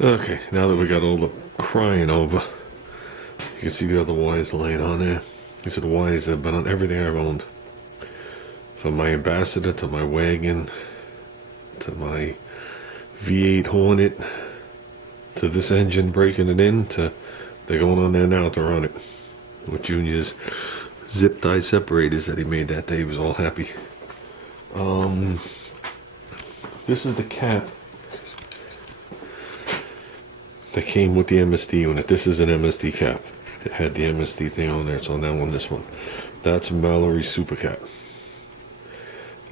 Okay, now that we got all the crying over, you can see the other wires laying on there. These are the wires that have been on everything I've owned. From my Ambassador to my wagon, to my V8 Hornet, to this engine breaking it in, to they're going on there now to run it. With Junior's zip tie separators that he made that day, he was all happy. This is the cap that came with the MSD unit. This is an MSD cap. It had the MSD thing on there. It's on that one, this one. That's Mallory Super Cap.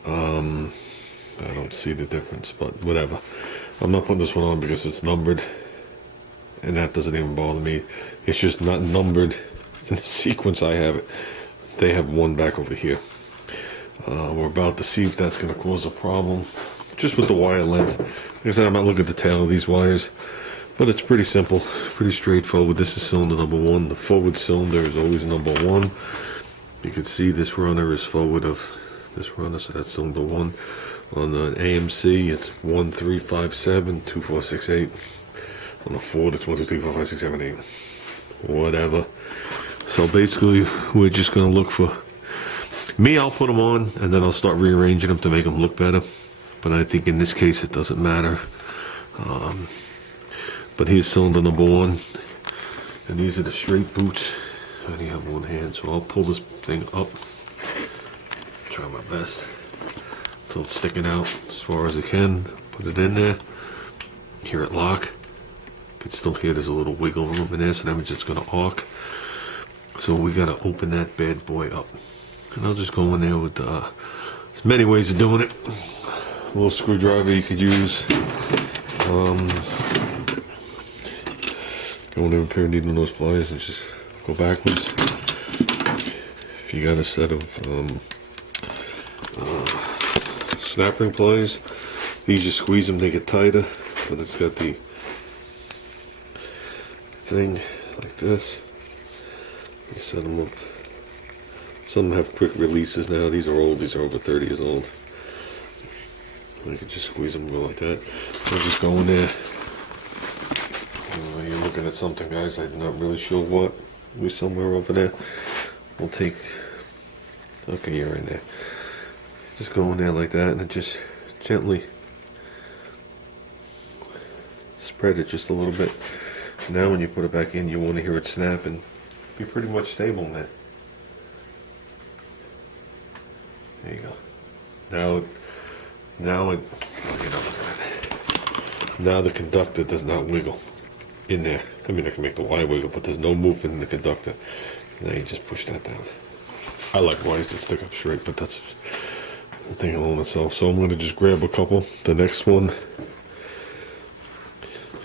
I don't see the difference, but whatever. I'm not putting this one on because it's numbered, and that doesn't even bother me. It's just not numbered in the sequence I have it. They have one back over here. We're about to see if that's going to cause a problem, just with the wire length. Like I said, I'm not looking at the tail of these wires, but it's pretty simple, pretty straightforward. This is cylinder number one. The forward cylinder is always number one. You can see this runner is forward of this runner, so that's cylinder one. On the AMC, it's 1, 3, 5, 7, 2, 4, 6, 8. On the Ford, it's 1, 2, 3, 4, 5, 6, 7, 8. Whatever. So basically, we're just going to look for... Me, I'll put them on, and then I'll start rearranging them to make them look better. But I think in this case, it doesn't matter. But here's cylinder number one. And these are the straight boots. I only have one hand, so I'll pull this thing up. Try my best. Until it's sticking out as far as it can. Put it in there. Hear it lock. You can still hear there's a little wiggle room in there, so that means it's going to arc. So we got to open that bad boy up. And I'll just go in there with there's many ways of doing it. A little screwdriver you could use. Go in there with a pair of needle nose pliers and just go backwards. If you got a set of snap ring pliers, these you squeeze them, they get tighter, but it's got the thing like this. You set them up. Some have quick releases now. These are old. These are over 30 years old. You can just squeeze them, go like that. I'll just go in there. You're looking at something, guys. I'm not really sure what. We're somewhere over there. We'll take. Okay, you're in there. Just go in there like that, and then just gently spread it just a little bit. Now, when you put it back in, you want to hear it snap and be pretty much stable in there. There you go. Now the conductor does not wiggle in there. I mean, I can make the wire wiggle, but there's no movement in the conductor. Now you just push that down. I like wires that stick up straight, but that's the thing alone itself. So I'm going to just grab a couple. The next one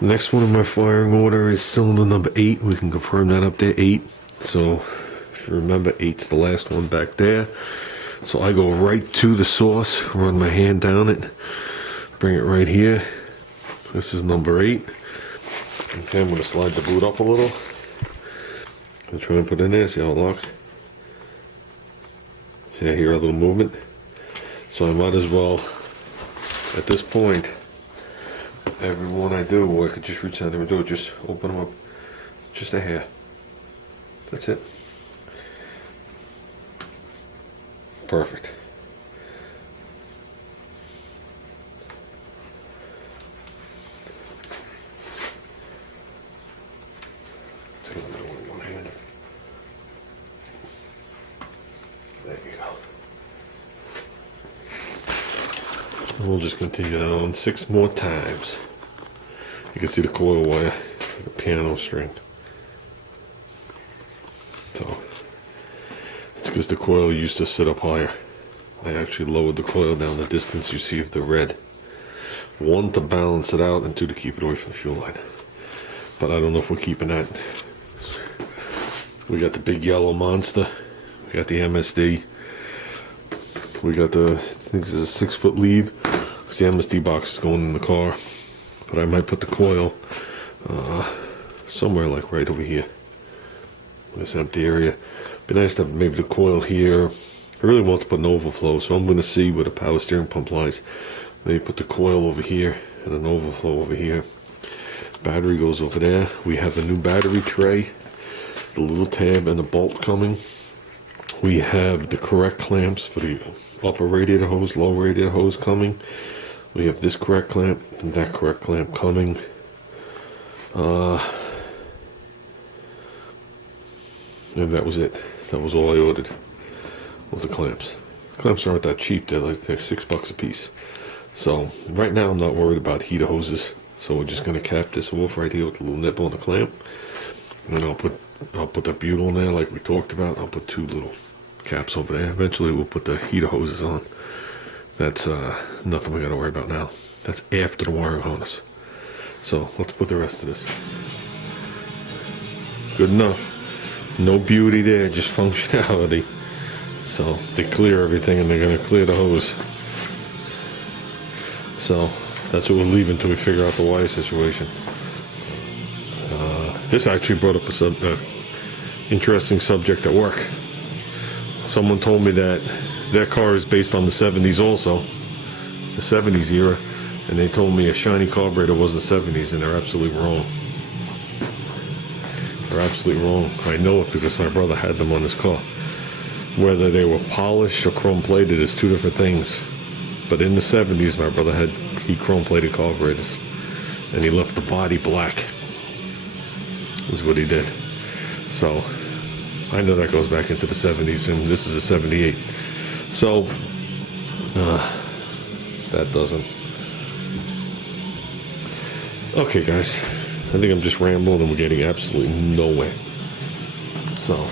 in my firing order is cylinder number 8. We can confirm that up there, 8. So if you remember, 8's the last one back there. So I go right to the source, run my hand down it, bring it right here. This is number 8. Okay, I'm going to slide the boot up a little. I'll try and put it in there, see how it locks. See, I hear a little movement. So I might as well, at this point, every one I do, or I could just reach down there and do it, just open them up just a hair. That's it. Perfect. There you go. And we'll just continue that on 6 more times. You can see the coil wire, like a piano string. So it's because the coil used to sit up higher. I actually lowered the coil down the distance you see of the red. 1, to balance it out, and 2, to keep it away from the fuel line. But I don't know if we're keeping that. We got the big yellow monster. We got the MSD. We got the, I think this is a 6-foot lead. Because the MSD box is going in the car. But I might put the coil somewhere like right over here. This empty area. Be nice to have maybe the coil here. I really want to put an overflow, so I'm going to see where the power steering pump lies. Maybe put the coil over here and an overflow over here. Battery goes over there. We have a new battery tray, the little tab and the bolt coming. We have the correct clamps for the upper radiator hose, lower radiator hose coming. We have this correct clamp and that correct clamp coming. And that was it. That was all I ordered with the clamps. Clamps aren't that cheap. They're $6 a piece. So right now I'm not worried about heater hoses. So we're just gonna cap this off right here with a little nipple and a clamp. And then I'll put that butyl in there like we talked about. I'll put 2 little caps over there. Eventually we'll put the heater hoses on. That's nothing we gotta worry about now. That's after the wiring harness. So let's put the rest of this. Good enough. No beauty there, just functionality. So they clear everything and they're gonna clear the hose. So that's what we're leaving until we figure out the wire situation. This actually brought up a interesting subject at work. Someone told me that their car is based on the 70s also, the 70s era, and they told me a shiny carburetor was the 70s, and they're absolutely wrong. They're absolutely wrong. I know it because my brother had them on his car. Whether they were polished or chrome plated is 2 different things. But in the 70s, my brother had chrome plated carburetors, and he left the body black. Is what he did. So I know that goes back into the 70s, and this is a 78. So that doesn't. Okay, guys, I think I'm just rambling and we're getting absolutely nowhere. So